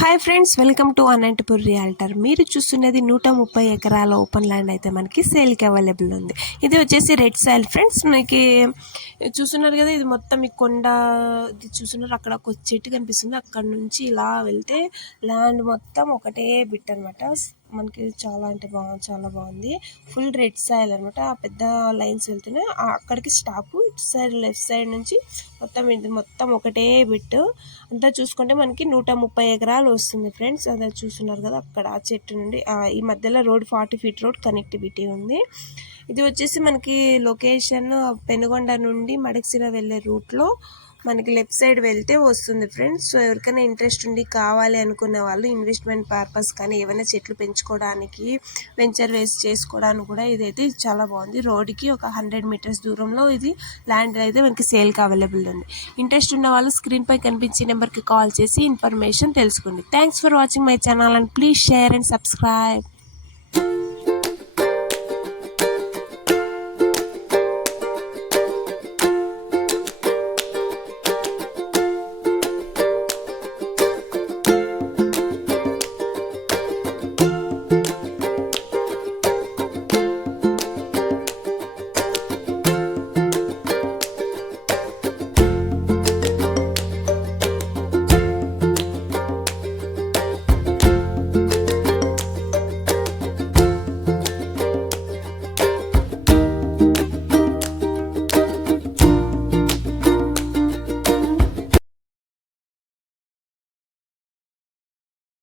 Hi friends, welcome to Anantapur realtor. మీరు చూస్తున్నది 130 ఎకరాల ఓపెన్ ల్యాండ్ అయితే మనకి సేల్కి అవైలబుల్ ఉంది. ఇది వచ్చేసి రెడ్ సాయిల్ ఫ్రెండ్స్. మనకి చూస్తున్నారు కదా, ఇది మొత్తం ఈ కొండ ఇది చూస్తున్నారు. అక్కడ ఒక చెట్టు కనిపిస్తుంది. అక్కడ నుంచి ఇలా వెళ్తే ల్యాండ్ మొత్తం ఒకటే బిట్ అనమాట. మనకి చాలా అంటే చాలా బాగుంది. ఫుల్ రెడ్ సాయిల్ అనమాట. ఆ పెద్ద లైన్స్ వెళ్తున్నాయి, అక్కడికి స్టాప్. ఇటు సైడ్ లెఫ్ట్ సైడ్ నుంచి ఇది మొత్తం ఒకటే బిట్ అంతా చూసుకుంటే మనకి 130 ఎకరాలు వస్తుంది ఫ్రెండ్స్. అదే చూస్తున్నారు కదా, అక్కడ ఆ చెట్టు నుండి ఈ మధ్యలో రోడ్ 40 ఫీట్ రోడ్ కనెక్టివిటీ ఉంది. ఇది వచ్చేసి మనకి లొకేషన్ పెనుగొండ నుండి మడకసిర వెళ్ళే రూట్లో మనకి లెఫ్ట్ సైడ్ వెళ్తే వస్తుంది ఫ్రెండ్స్. సో ఎవరికైనా ఇంట్రెస్ట్ ఉండి కావాలి అనుకునే వాళ్ళు ఇన్వెస్ట్మెంట్ పర్పస్ కానీ ఏమైనా చెట్లు పెంచుకోవడానికి వెంచర్ వేస్ట్ చేసుకోవడానికి కూడా ఇదైతే చాలా బాగుంది. రోడ్డుకి ఒక 100 మీటర్స్ దూరంలో ఇది ల్యాండ్ అయితే మనకి సేల్కి అవైలబుల్ ఉంది. ఇంట్రెస్ట్ ఉన్న వాళ్ళు స్క్రీన్పై కనిపించే నెంబర్కి కాల్ చేసి ఇన్ఫర్మేషన్ తెలుసుకోండి. Thanks for watching my channel and please share and subscribe.